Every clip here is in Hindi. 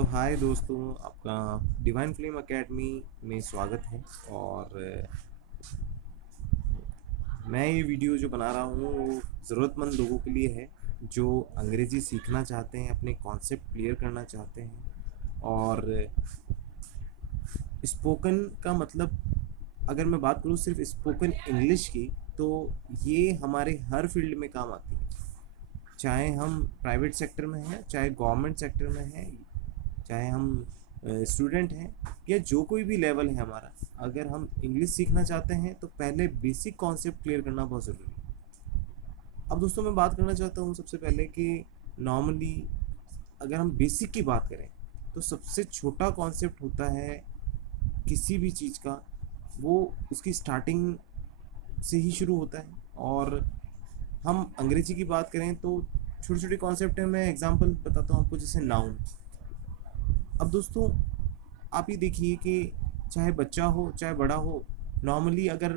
हेलो हाय दोस्तों, आपका डिवाइन फ्लेम एकेडमी में स्वागत है। और मैं ये वीडियो जो बना रहा हूँ वो ज़रूरतमंद लोगों के लिए है जो अंग्रेज़ी सीखना चाहते हैं, अपने कॉन्सेप्ट क्लियर करना चाहते हैं। और स्पोकन का मतलब, अगर मैं बात करूँ सिर्फ स्पोकन इंग्लिश की, तो ये हमारे हर फील्ड में काम आती है। चाहे हम प्राइवेट सेक्टर में हैं, चाहे गवर्नमेंट सेक्टर में हैं, चाहे हम स्टूडेंट हैं, या जो कोई भी लेवल है हमारा, अगर हम इंग्लिश सीखना चाहते हैं तो पहले बेसिक कॉन्सेप्ट क्लियर करना बहुत ज़रूरी है। अब दोस्तों, मैं बात करना चाहता हूँ सबसे पहले कि नॉर्मली अगर हम बेसिक की बात करें तो सबसे छोटा कॉन्सेप्ट होता है किसी भी चीज़ का, वो उसकी स्टार्टिंग से ही शुरू होता है। और हम अंग्रेजी की बात करें तो छोटे छोटे कॉन्सेप्ट हैं। मैं एग्जांपल बताता हूँ आपको, जैसे नाउन। अब दोस्तों, आप ये देखिए कि चाहे बच्चा हो चाहे बड़ा हो, नॉर्मली अगर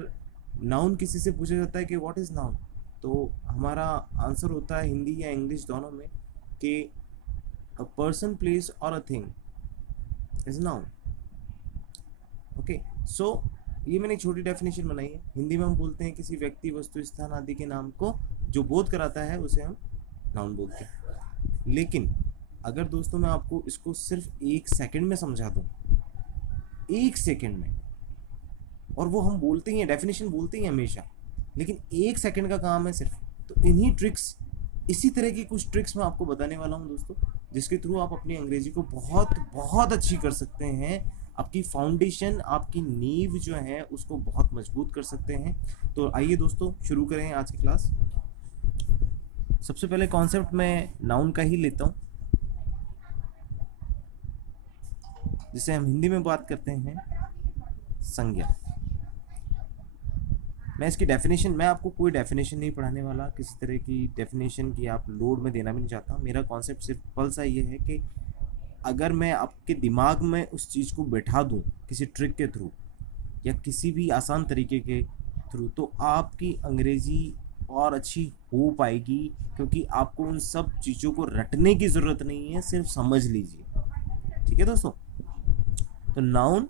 नाउन किसी से पूछा जाता है कि व्हाट इज़ नाउन, तो हमारा आंसर होता है हिंदी या इंग्लिश दोनों में कि अ पर्सन, प्लेस और a thing is noun. Okay, so ये मैंने एक छोटी डेफिनेशन बनाई है। हिंदी में हम बोलते हैं किसी व्यक्ति, वस्तु, स्थान आदि के नाम को जो बोध कराता है उसे हम नाउन बोलते हैं। लेकिन अगर दोस्तों मैं आपको इसको सिर्फ 1 सेकंड में समझा दूं, 1 सेकंड में, और वो हम बोलते ही हैं, डेफिनेशन बोलते ही हैं हमेशा, लेकिन 1 सेकंड का काम है सिर्फ, तो इन्हीं ट्रिक्स, इसी तरह की कुछ ट्रिक्स मैं आपको बताने वाला हूं दोस्तों, जिसके थ्रू आप अपनी अंग्रेजी को बहुत बहुत अच्छी कर सकते हैं। आपकी फाउंडेशन, आपकी नींव जो है उसको बहुत मजबूत कर सकते हैं। तो आइए दोस्तों, शुरू करें आज की क्लास। सबसे पहले कॉन्सेप्ट मैं नाउन का ही लेता हूँ, जिसे हम हिंदी में बात करते हैं संज्ञा। मैं इसकी डेफिनेशन, मैं आपको कोई डेफिनेशन नहीं पढ़ाने वाला, किसी तरह की डेफिनेशन की आप लोड में देना भी नहीं चाहता। मेरा कॉन्सेप्ट सिर्फ पल सा ये है कि अगर मैं आपके दिमाग में उस चीज़ को बैठा दूं किसी ट्रिक के थ्रू या किसी भी आसान तरीके के थ्रू, तो आपकी अंग्रेज़ी और अच्छी हो पाएगी, क्योंकि आपको उन सब चीज़ों को रटने की ज़रूरत नहीं है, सिर्फ समझ लीजिए। ठीक है दोस्तों, तो नाउन,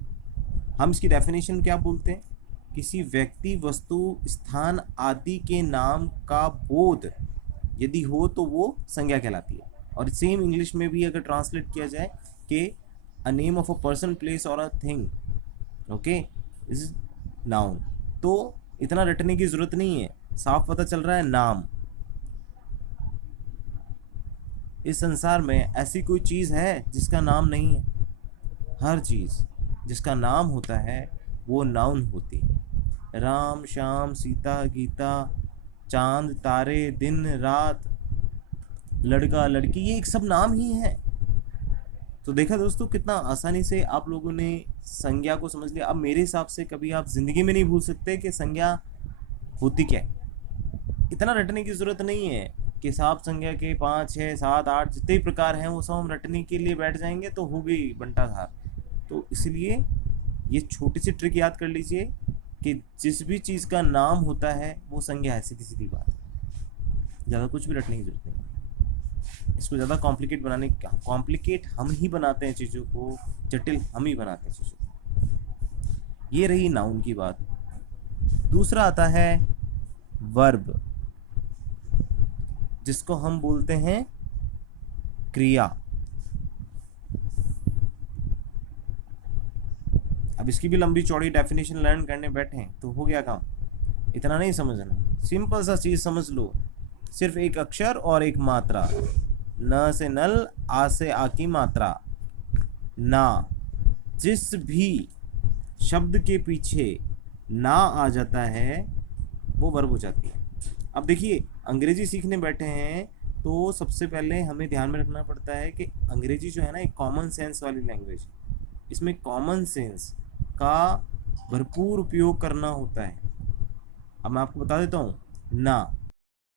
हम इसकी डेफिनेशन क्या बोलते हैं? किसी व्यक्ति, वस्तु, स्थान आदि के नाम का बोध यदि हो तो वो संज्ञा कहलाती है। और सेम इंग्लिश में भी अगर ट्रांसलेट किया जाए कि a name of a person, place और a thing, okay, is noun. तो इतना रटने की जरूरत नहीं है, साफ पता चल रहा है नाम। इस संसार में ऐसी कोई चीज़ है जिसका नाम नहीं है? हर चीज़ जिसका नाम होता है वो नाउन होती है। राम, श्याम, सीता, गीता, चांद, तारे, दिन, रात, लड़का, लड़की, ये एक सब नाम ही है। तो देखा दोस्तों, कितना आसानी से आप लोगों ने संज्ञा को समझ लिया। अब मेरे हिसाब से कभी आप जिंदगी में नहीं भूल सकते कि संज्ञा होती क्या है। इतना रटने की जरूरत नहीं है कि सात संज्ञा के 5, 6, 7, 8 जितने प्रकार हैं वो सब हम रटने के लिए बैठ जाएंगे तो हो गई बंटाधार। तो इसलिए ये छोटी सी ट्रिक याद कर लीजिए कि जिस भी चीज़ का नाम होता है वो संज्ञा है, सीधी सीधी बात। ज़्यादा कुछ भी रटने की जरूरत नहीं। इसको ज़्यादा कॉम्प्लिकेट हम ही बनाते हैं चीज़ों को, जटिल हम ही बनाते हैं चीज़ों को। ये रही नाउन की बात। दूसरा आता है वर्ब, जिसको हम बोलते हैं क्रिया। अब इसकी भी लंबी चौड़ी डेफिनेशन लर्न करने बैठे हैं तो हो गया काम। इतना नहीं समझना, सिंपल सा चीज़ समझ लो, सिर्फ एक अक्षर और एक मात्रा। न से नल, आ से आ की मात्रा। ना, जिस भी शब्द के पीछे ना आ जाता है वो वर्ब हो जाती है। अब देखिए, अंग्रेजी सीखने बैठे हैं तो सबसे पहले हमें ध्यान में रखना पड़ता है कि अंग्रेजी जो है ना, एक कॉमन सेंस वाली लैंग्वेज है। इसमें कॉमन सेंस का भरपूर उपयोग करना होता है। अब मैं आपको बता देता हूँ, ना